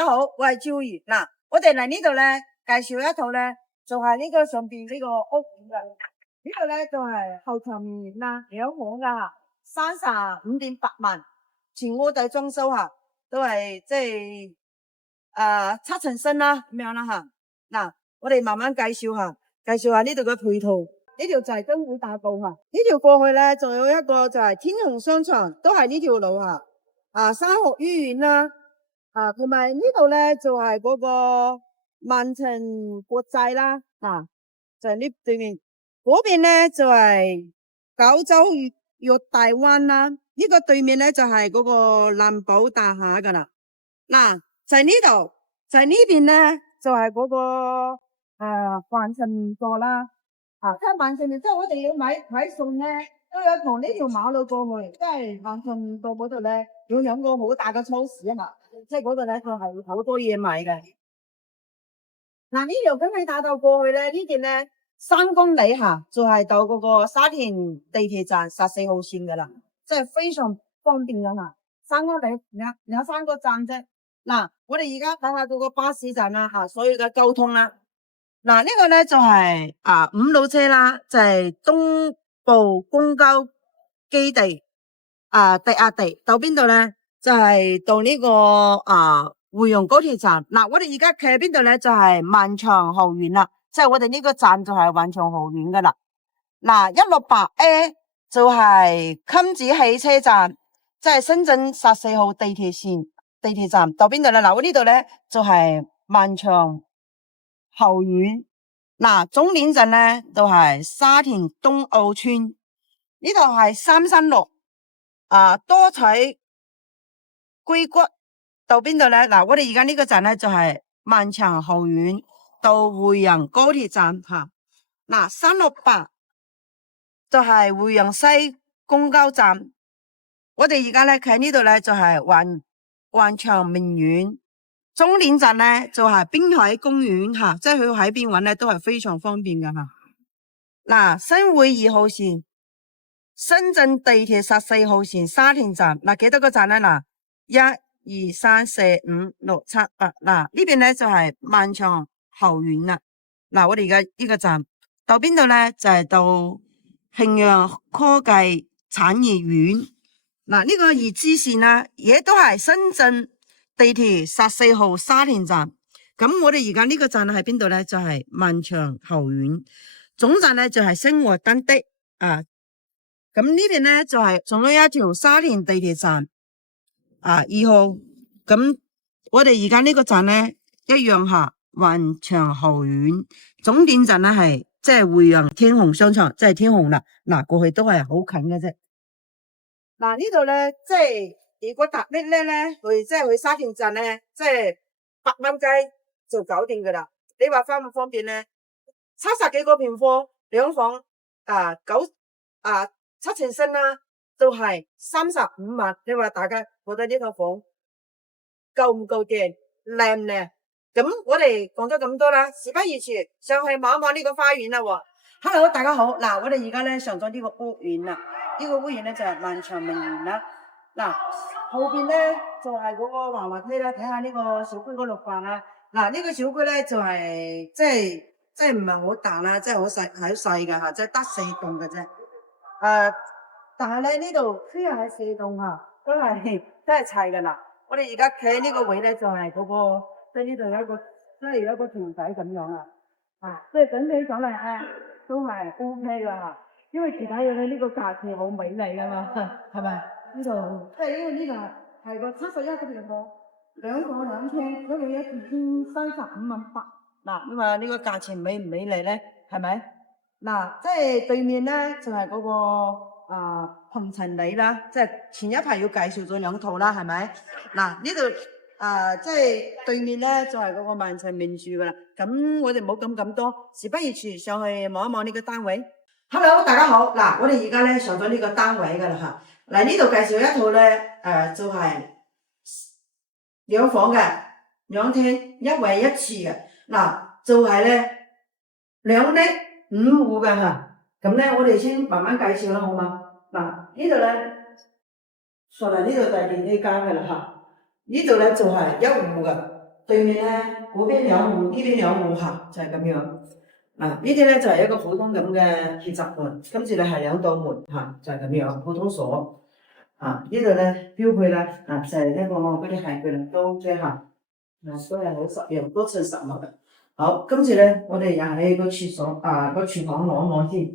家好，我係趙怡。嗱，我哋嚟呢度咧介紹一套咧，就係呢個上邊呢個屋苑嘅。呢度咧就係後牆面啦，2房噶，35.8萬，全屋底裝修吓，都係即係7層新啦咁樣啦吓。嗱，我哋慢慢介紹下呢度嘅配套。呢條就係根會大道吓，呢條過去咧仲有一個就係天虹商場，都係呢條路吓。山學醫院啦，同埋呢度咧就係嗰個萬城國際啦，就係呢對面。嗰邊咧就係九州藥大灣啦，呢個對面咧就係嗰個藍寶大廈噶啦。嗱，就係呢度，就係呢邊咧就係嗰個環城座啦。即係環城座，即係我哋要買餸咧，都有從呢條馬路過去，即係環城座嗰度咧有兩個好大嘅超市啊嘛，即係嗰度咧佢係好多嘢買嘅。嗱，呢條根會大道過去咧，呢邊咧3公里吓，就係到嗰個沙田地鐵站14號線噶啦，即係非常方便噶嘛。3公里兩三個站啫。嗱，我哋而家睇下嗰個巴士站啦吓，所有嘅交通啦。嗱，呢個咧就係5路車啦，就係東部公交基地地下地到邊度咧？就係到呢個匯陽高鐵站。嗱，我哋而家企喺邊度咧？就係萬長豪苑啦，即係我哋呢個站就係萬長豪苑噶啦。嗱，168A 就係金紫汽車站，即係深圳14號地鐵站到邊度咧？嗱，我呢度咧就係萬長後苑。嗱，終點站咧就係沙田東澳村，呢度係336多彩硅谷到邊度咧？嗱，我哋而家呢個站咧就係萬長後苑到匯陽高鐵站吓。嗱，368就係匯陽西公交站，我哋而家咧喺呢度咧就係環長名苑。終點站咧就係濱海公園吓，即係去海邊玩咧都係非常方便噶吓。嗱，新會2號線、深圳地鐵14號線沙田站，嗱，幾多個站咧？嗱，1、2、3、4、5、6、7、8，嗱呢邊咧就係萬長後苑啦。嗱，我哋而家呢個站到邊度咧？就係到慶陽科技產業園。嗱，呢個宜芝線啦，亦都係深圳地鐵14號沙田站。咁我哋而家呢個站喺邊度咧？就係萬長後苑。總站咧就係星河丹的咁呢邊咧就係仲有一條沙田地鐵站2號。咁我哋而家呢個站咧一樣吓，萬長後苑。總點站咧係即係匯陽天虹商場，即係天虹啦。嗱，過去都係好近嘅啫。嗱，呢度咧即係如果搭的咧去沙田站咧，即係8蚊雞就搞掂噶啦。你話方唔方便咧？70幾個平方2房7層新啦，都係35萬。你話大家覺得呢套房夠唔夠靚？靚唔靚？咁我哋講咗咁多啦，事不宜遲，上去望一望呢個花園啦。Hello， 大家好。嗱，我哋而家咧上咗呢個屋苑啦，呢個屋苑咧就係萬長名園啦。嗱，後邊咧就係嗰個滑滑梯啦，睇下呢個小區嗰度逛啦。嗱，呢個小區咧就係即係唔係好大啦，即係好細噶吓，即係得4棟嘅啫。但係咧呢度雖然係4棟吓，都係砌噶啦。我哋而家企喺呢個位咧就係嗰個，即係呢度有一個條仔咁樣即係整體上嚟都係 OK 噶吓，因為其他嘢咧呢個價錢好美麗噶嘛，係咪？呢度即係因為呢度係個71個平方，2房2廳，嗰度一35萬8。嗱，咁啊呢個價錢美唔美麗咧？係咪？嗱，即係對面咧就係嗰個紅塵里啦，即係前一排要介紹咗2套啦，係咪？嗱，呢度即係對面咧就係嗰個萬城名住噶啦。咁我哋唔好咁多，事不宜遲，上去望一望呢個單位。Hello， 大家好。嗱，我哋而家咧上咗呢個單位噶啦吓。嚟呢度介紹一套咧就係2房嘅2廳1衛1廚嘅。嗱，就係咧2的5戶嘅吓。咁咧我哋先慢慢介紹啦，好嘛？嗱，呢度咧上嚟呢度就係電梯間嘅啦吓。呢度咧就係1戶嘅。對面咧嗰邊兩戶，呢邊兩戶嚇，就係咁樣。呢啲咧就係一個普通咁嘅鐵閘門，跟住咧係兩道門嚇，就係咁樣普通鎖。呢度咧標配啦，就係一個嗰啲係佢哋都即係都係好實用，都算實物嘅。好，跟住咧我哋又喺個廁所個廚房望一望先。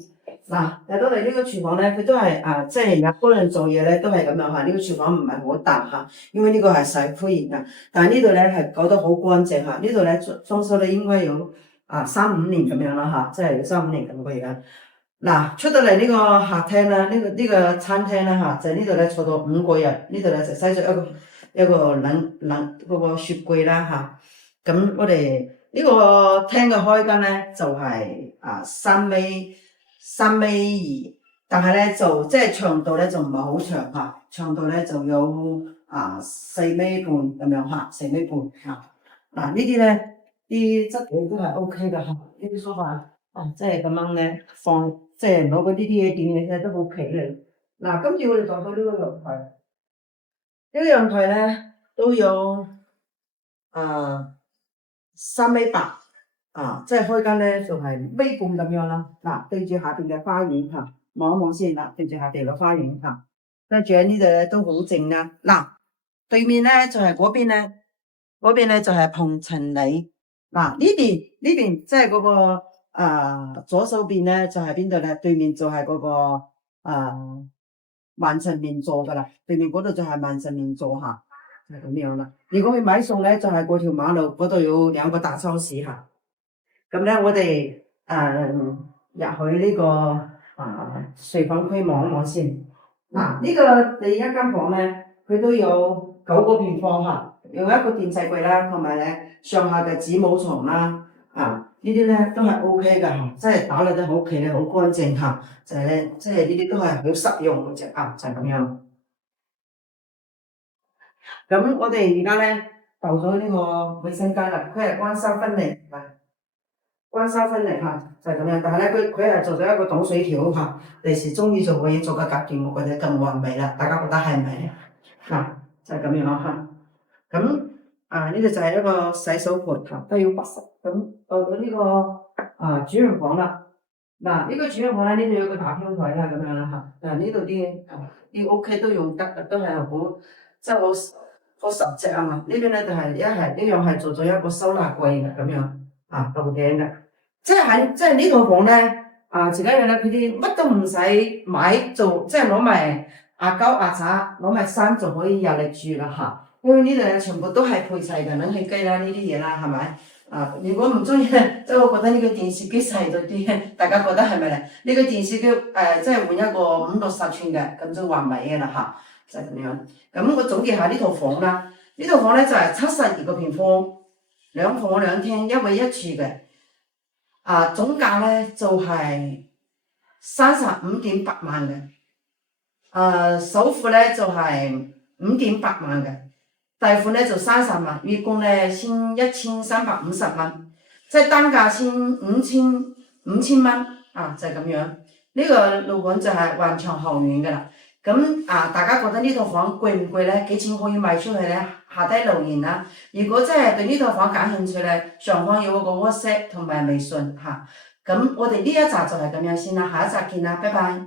入到嚟呢個廚房咧，佢都係即係一般人做嘢咧都係咁樣嚇。呢個廚房唔係好大嚇，因為呢個係細灰型嘅，但係呢度咧係搞得好乾淨嚇。呢度咧裝修咧應該有3-5年咁樣啦嚇，即係3-5年咁嘅樣。出到嚟呢個客廳啦，呢個餐廳啦嚇，就呢度咧坐到5個人，呢度咧就擠咗一個嗰個雪櫃啦嚇。咁我哋呢個廳嘅開間咧就係3米2，但係咧就即係長度咧就唔係好長嚇，長度咧就有4米半咁樣嚇，4米半嚇。呢啲咧啲質地都係 OK 嘅嚇，呢啲梳化即係咁樣咧放，即係攞嗰啲嘢墊嘅都好企理。跟住我哋就到呢個陽台，呢個陽台咧都有3米8。即係開間咧就係米半咁樣啦。對住下邊嘅花園嚇，望一望先啦。對住下邊嘅花園嚇，跟住喺呢度咧都好靜啦。對面咧就係嗰邊咧就係蓬塵里。呢邊即係嗰個左手邊咧就係邊度咧？對面就係嗰個萬神殿座噶啦。對面嗰度就係萬神殿座嚇，就係咁樣啦。如果去買餸咧，就係嗰條馬路嗰度有2個大超市嚇。咁咧，我哋入去呢個睡房區望一望先。呢個第一間房咧，佢都有9個平方嚇，有一個電視櫃啦，同埋咧上下嘅子母床啦。呢啲咧都係 OK 㗎，即係打理得好企理，好乾淨嚇。就係咧，即係呢啲都係好實用嘅啫就係咁樣。咁我哋而家咧到咗呢個衛生間啦，佢係關收分離嚇，就係咁樣。但係咧，佢係做咗一個擋水條嚇，第時終於就可以做個隔斷，我覺得更完美啦。大家覺得係咪？就係咁樣嚇。咁呢度就係一個洗手盆嚇，都要80。咁到咗呢個主人房啦。呢個主人房咧，呢度有個大窗台啦，咁樣啦嚇。呢度啲OK 都用得，都係好即係好實淨啊。呢邊咧就係一樣係做咗一個收納櫃嘅咁樣到頂嘅。即係呢套房咧，自己人咧佢啲乜都唔使買做，即係攞埋牙膏牙刷，攞埋衫就可以入嚟住啦嚇。因為呢度咧全部都係配齊嘅冷氣機啦，呢啲嘢啦係咪？如果唔中意咧，即係我覺得呢個電視機細咗啲，大家覺得係咪咧？呢個電視機即係換一個50-60寸嘅，咁就完美嘅啦嚇，就係咁樣。咁我總結下呢套房啦，呢套房咧就係72個平方，2房2廳，1衛1廚嘅。總價咧就係35.8萬嘅，首付咧就係5.8萬嘅，貸款咧就30萬，月供咧先1350蚊，即係單價先5000蚊就係咁樣。呢個樓盤就係環牆後院嘅啦。咁大家覺得呢套房貴唔貴咧？幾錢可以賣出去咧？下低留言啦。如果真係對呢套房感興趣咧，上方有個 WhatsApp 同埋微信嚇。咁我哋呢一集就係咁樣先啦，下一集見啦，拜拜。